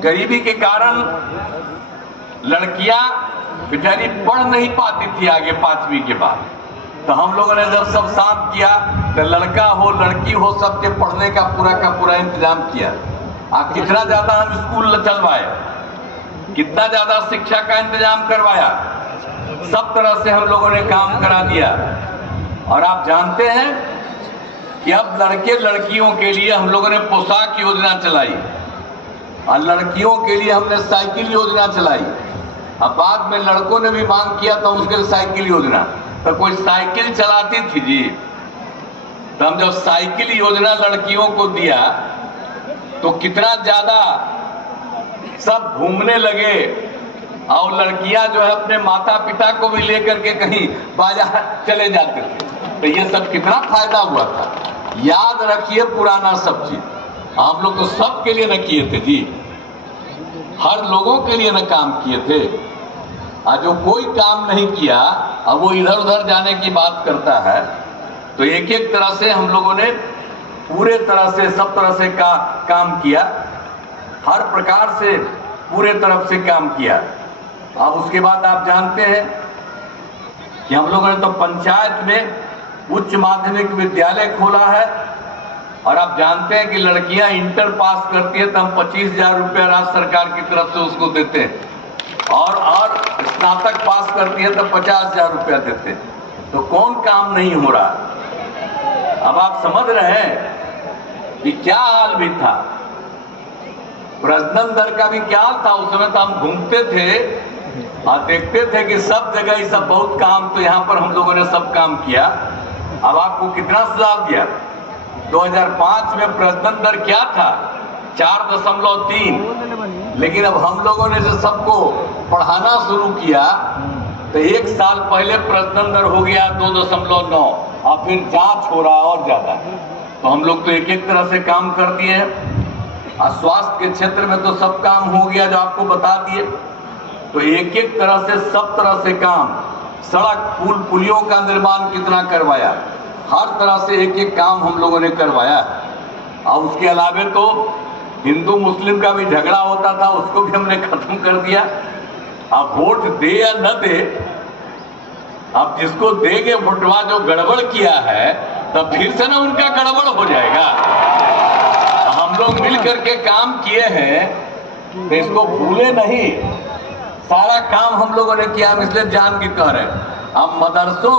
गरीबी के कारण लड़कियां बेचारी पढ़ नहीं पाती थी आगे 5वीं के बाद। तो हम लोगों ने जब सब साफ किया तो लड़का हो लड़की हो सबके पढ़ने का पूरा इंतजाम किया। कितना ज्यादा हम स्कूल चलवाए, कितना ज्यादा शिक्षा का इंतजाम करवाया, सब तरह से हम लोगों ने काम करा दिया। और आप जानते हैं कि अब लड़के लड़कियों के लिए हम लोगों ने पोशाक योजना चलाई और लड़कियों के लिए हमने साइकिल योजना चलाई। अब बाद में लड़कों ने भी मांग किया तो उसके लिए साइकिल योजना, तो कोई साइकिल चलाती थी जी। तो हम जब साइकिल योजना लड़कियों को दिया तो कितना ज्यादा सब घूमने लगे और लड़कियां जो है अपने माता पिता को भी लेकर के कहीं बाजार चले जाते थे। तो ये सब कितना फायदा हुआ था। याद रखिए पुराना सब चीज, हम लोग तो सबके लिए न किए थे जी, हर लोगों के लिए न काम किए थे। आज जो कोई काम नहीं किया अब वो इधर उधर जाने की बात करता है। तो एक एक तरह से हम लोगों ने पूरे तरह से सब तरह से काम किया, हर प्रकार से पूरे तरफ से काम किया। अब उसके बाद आप जानते हैं कि हम लोगों ने तो पंचायत में उच्च माध्यमिक विद्यालय खोला है। और आप जानते हैं कि लड़कियां इंटर पास करती है तो हम 25,000 रुपया राज्य सरकार की तरफ से उसको देते हैं और स्नातक पास करती है तो 50,000 रुपया देते हैं। तो कौन काम नहीं हो रहा। अब आप समझ रहे हैं कि क्या हाल भी था, प्रजनन दर का भी क्या हाल था। उस समय तो हम घूमते थे और देखते थे कि सब जगह ये सब बहुत काम, तो यहाँ पर हम लोगों ने सब काम किया। अब आपको कितना सुझाव दिया, 2005 में प्रजनन दर क्या था, 4.3, लेकिन अब हम लोगों ने जो सबको पढ़ाना शुरू किया तो 1 साल पहले प्रजनन दर हो गया 2.9 और फिर जांच हो रहा और ज्यादा। तो हम लोग तो एक एक तरह से काम कर दिए हैं। और स्वास्थ्य के क्षेत्र में तो सब काम हो गया जो आपको बता दिए। तो एक एक तरह से सब तरह से काम, सड़क पुल पुलियों का निर्माण कितना करवाया, हर तरह से एक एक काम हम लोगों ने करवाया। और उसके अलावे तो हिंदू मुस्लिम का भी झगड़ा होता था, उसको भी हमने खत्म कर दिया। अब वोट दे या न दे, अब जिसको देंगे वोटवा जो गड़बड़ किया है तब फिर से ना उनका गड़बड़ हो जाएगा। हम लोग मिल करके काम किए हैं तो इसको भूले नहीं। सारा काम हम लोगों ने किया, हम इसलिए जान के कह रहे हैं। अब मदरसों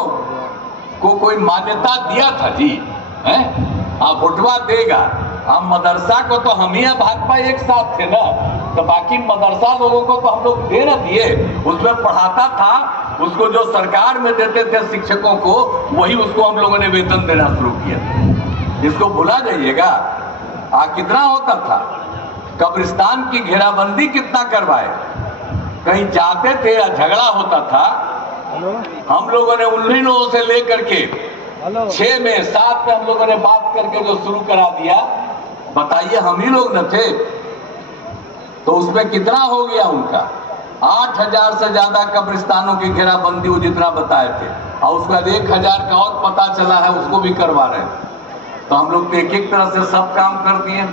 को कोई मान्यता दिया था जी, हैं? अब वोटवा देगा। अब मदरसा को तो हम ही भाजपा एक साथ थे ना, तो बाकी मदरसा लोगों को तो हम लोग दे न दिए। उसमें पढ़ाता था, उसको जो सरकार में देते थे शिक्षकों को, वही उसको हम लोगों ने वेतन देना शुरू किया। इसको भुला जाइएगा। कितना होता था, कब्रिस्तान की घेराबंदी कितना करवाए, कहीं जाते थे या झगड़ा होता था, हम लोगों ने उन्हीं लोगों से लेकर के 6 में 7 में हम लोगों ने बात करके जो शुरू करा दिया। बताइए, हम ही लोग न थे। तो उसमें कितना हो गया उनका, 8,000 से ज्यादा कब्रिस्तानों की घेराबंदी वो जितना बताए थे, और उसके बाद 1,000 का और पता चला है, उसको भी करवा रहे हैं। तो हम लोग एक एक तरह से सब काम कर दिए,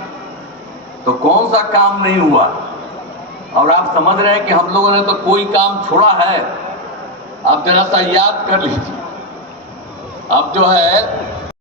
तो कौन सा काम नहीं हुआ। और आप समझ रहे हैं कि हम लोगों ने तो कोई काम छोड़ा है। आप जरा सा याद कर लीजिए, अब जो है